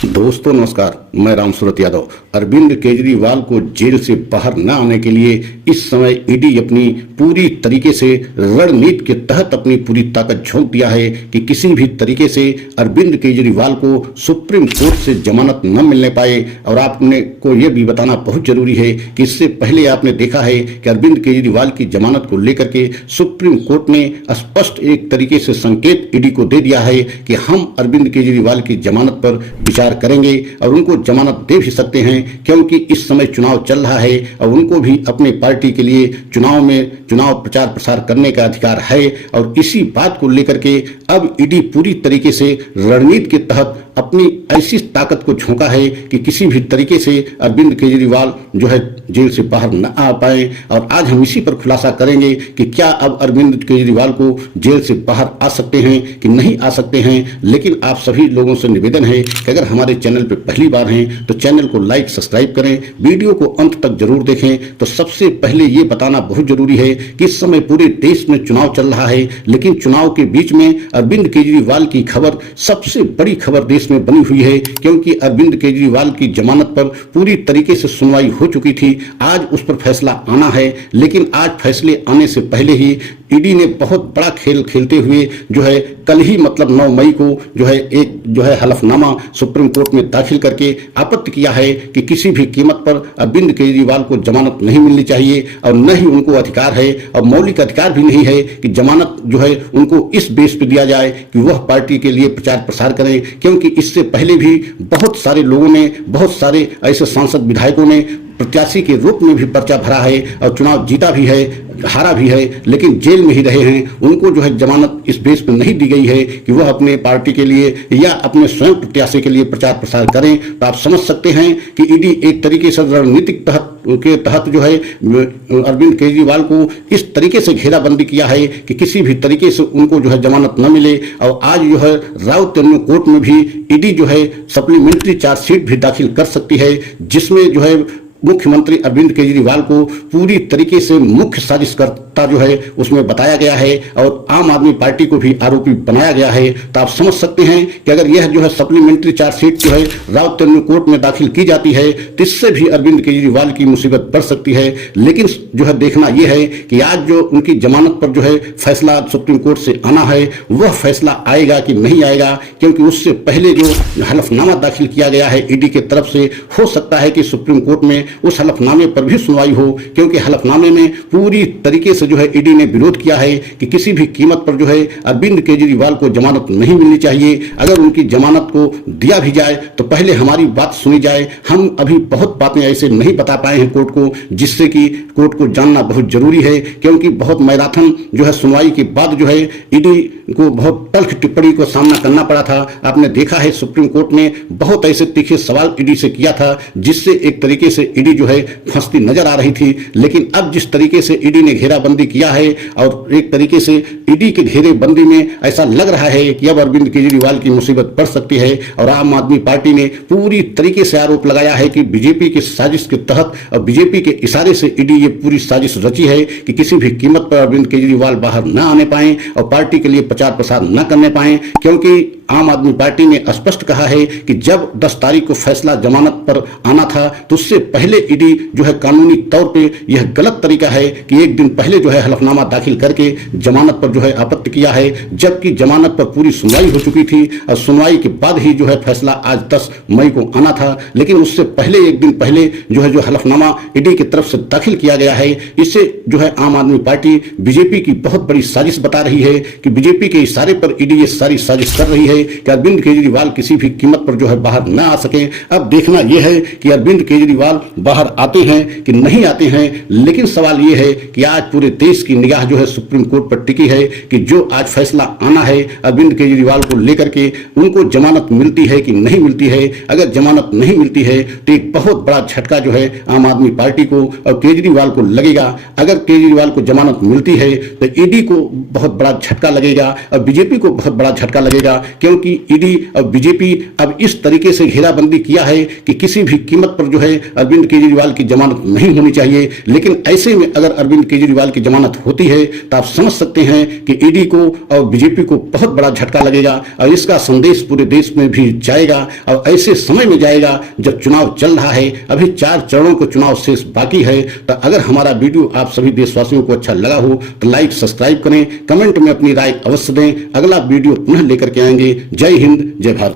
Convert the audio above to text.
दोस्तों नमस्कार, मैं राम सूरत यादव। अरविंद केजरीवाल को जेल से बाहर न आने के लिए इस समय ईडी अपनी पूरी तरीके से रणनीति के तहत अपनी पूरी ताकत झोंक दिया है कि किसी भी तरीके से अरविंद केजरीवाल को सुप्रीम कोर्ट से जमानत न मिलने पाए। और आपने को यह भी बताना बहुत जरूरी है कि इससे पहले आपने देखा है कि अरविंद केजरीवाल की जमानत को लेकर के सुप्रीम कोर्ट ने स्पष्ट एक तरीके से संकेत ईडी को दे दिया है कि हम अरविंद केजरीवाल की जमानत पर विचार करेंगे और उनको जमानत दे भी सकते हैं, क्योंकि इस समय चुनाव चल रहा है और उनको भी अपने पार्टी के लिए चुनाव प्रचार प्रसार करने का अधिकार है। और इसी बात को लेकर के अब ईडी पूरी तरीके से रणनीति के तहत अपनी ऐसी ताकत को झोंका है कि किसी भी तरीके से अरविंद केजरीवाल जो है जेल से बाहर न आ पाए। और आज हम इसी पर खुलासा करेंगे कि क्या अब अरविंद केजरीवाल को जेल से बाहर आ सकते हैं कि नहीं आ सकते हैं। लेकिन आप सभी लोगों से निवेदन है कि अगर हमारे चैनल पर पहली बार हैं तो चैनल को लाइक सब्सक्राइब करें, वीडियो को अंत तक जरूर देखें। तो सबसे पहले ये बताना बहुत जरूरी है कि इस समय पूरे देश में चुनाव चल रहा है, लेकिन चुनाव के बीच में अरविंद केजरीवाल की खबर सबसे बड़ी खबर देश में बनी हुई है, क्योंकि अरविंद केजरीवाल की जमानत पर पूरी तरीके से सुनवाई हो चुकी थी। आज उस पर फैसला आना है, लेकिन आज फैसले आने से पहले ही ईडी ने बहुत बड़ा खेल खेलते हुए जो है कल ही मतलब 9 मई को जो है हलफनामा सुप्रीम कोर्ट में दाखिल करके आपत्ति किया है कि किसी भी कीमत पर अरविंद केजरीवाल को जमानत नहीं मिलनी चाहिए और न ही उनको अधिकार है और मौलिक अधिकार भी नहीं है कि जमानत जो है उनको इस बेस पर दिया जाए कि वह पार्टी के लिए प्रचार प्रसार करें। क्योंकि इससे पहले भी बहुत सारे लोगों ने, बहुत सारे ऐसे सांसद विधायकों ने प्रत्याशी के रूप में भी पर्चा भरा है और चुनाव जीता भी है, हारा भी है, लेकिन जेल में ही रहे हैं। उनको जो है जमानत इस बेस पर नहीं दी गई है कि वह अपने पार्टी के लिए या अपने स्वयं प्रत्याशी के लिए प्रचार प्रसार करें। तो आप समझ सकते हैं कि ईडी एक तरीके से रणनीतिक तहत जो है अरविंद केजरीवाल को इस तरीके से घेराबंदी किया है कि किसी भी तरीके से उनको जो है जमानत न मिले। और आज जो है राउत कोर्ट में भी ईडी जो है सप्लीमेंट्री चार्जशीट भी दाखिल कर सकती है, जिसमें जो है मुख्यमंत्री अरविंद केजरीवाल को पूरी तरीके से मुख्य साजिशकर्ता जो है उसमें बताया गया है और आम आदमी पार्टी को भी आरोपी बनाया गया है। तो आप समझ सकते हैं कि अगर यह जो है सप्लीमेंट्री चार्जशीट जो है राउत कोर्ट में दाखिल की जाती है तो इससे भी अरविंद केजरीवाल की मुसीबत बढ़ सकती है। लेकिन जो है देखना यह है कि आज जो उनकी जमानत पर जो है फैसला सुप्रीम कोर्ट से आना है वह फैसला आएगा कि नहीं आएगा, क्योंकि उससे पहले जो हलफनामा दाखिल किया गया है ईडी के तरफ से, हो सकता है कि सुप्रीम कोर्ट में उस हलफनामे पर भी सुनवाई हो, क्योंकि हलफनामे में पूरी तरीके से जो है ईडी ने विरोध किया है कि किसी भी कीमत पर जो है अरविंद केजरीवाल को जमानत नहीं मिलनी चाहिए। अगर उनकी जमानत को दिया भी जाए तो पहले हमारी बात सुनी जाए। हम अभी बहुत बातें ऐसे नहीं बता पाए हैं कोर्ट को, जिससे कि कोर्ट को जानना बहुत जरूरी है, क्योंकि बहुत मैराथन जो है सुनवाई के बाद जो है ईडी को बहुत तल्ख टिप्पणी को सामना करना पड़ा था। आपने देखा है सुप्रीम कोर्ट ने बहुत ऐसे तीखे सवाल ईडी से किया था, जिससे एक तरीके से ईडी जो है फंसती नजर आ रही थी। लेकिन अब जिस तरीके से ईडी ने घेराबंदी किया है और एक तरीके से ईडी के घेरेबंदी में ऐसा लग रहा है कि अब अरविंद केजरीवाल की मुसीबत बढ़ सकती है। और आम आदमी पार्टी ने पूरी तरीके से आरोप लगाया है कि बीजेपी की साजिश के तहत और बीजेपी के इशारे से ईडी ये पूरी साजिश रची है कि किसी भी कीमत पर अरविंद केजरीवाल बाहर न आने पाए और पार्टी के लिए प्रचार प्रसार न करने पाए। क्योंकि आम आदमी पार्टी ने स्पष्ट कहा है कि जब 10 तारीख को फैसला जमानत पर आना था तो उससे पहले ईडी जो है कानूनी तौर पे यह गलत तरीका है कि एक दिन पहले जो है हलफनामा दाखिल करके जमानत पर जो है आपत्ति किया है, जबकि जमानत पर पूरी सुनवाई हो चुकी थी और सुनवाई के बाद ही जो है फैसला आज 10 मई को आना था। लेकिन उससे पहले एक दिन पहले जो है जो हलफनामा ईडी की तरफ से दाखिल किया गया है, इससे जो है आम आदमी पार्टी बीजेपी की बहुत बड़ी साजिश बता रही है कि बीजेपी के इशारे पर ईडी ये सारी साजिश कर रही है कि अरविंद केजरीवाल किसी भी कीमत पर जो है बाहर न आ सके। अब देखना यह है कि अरविंद केजरीवाल बाहर आते हैं कि नहीं आते हैं। लेकिन सवाल यह है कि आज पूरे देश की निगाह जो है सुप्रीम कोर्ट पर टिकी है कि जो आज फैसला आना है अरविंद केजरीवाल को लेकर के, उनको जमानत मिलती है कि नहीं मिलती है। अगर जमानत नहीं मिलती है तो एक बहुत बड़ा झटका जो है आम आदमी पार्टी को और केजरीवाल को लगेगा। अगर केजरीवाल को जमानत मिलती है तो ईडी को बहुत बड़ा झटका लगेगा और बीजेपी को बहुत बड़ा झटका लगेगा, क्योंकि ईडी और बीजेपी अब इस तरीके से घेराबंदी किया है कि किसी भी कीमत पर जो है अरविंद केजरीवाल की जमानत नहीं होनी चाहिए। लेकिन ऐसे में अगर अरविंद केजरीवाल की जमानत होती है तो आप समझ सकते हैं कि ईडी को और बीजेपी को बहुत बड़ा झटका लगेगा और इसका संदेश पूरे देश में भी जाएगा और ऐसे समय में जाएगा जब चुनाव चल रहा है। अभी 4 चरणों को चुनाव शेष बाकी है। तो अगर हमारा वीडियो आप सभी देशवासियों को अच्छा लगा हो तो लाइक सब्सक्राइब करें, कमेंट में अपनी राय अवश्य दें। अगला वीडियो पुनः लेकर के आएंगे। जय हिंद, जय भारत।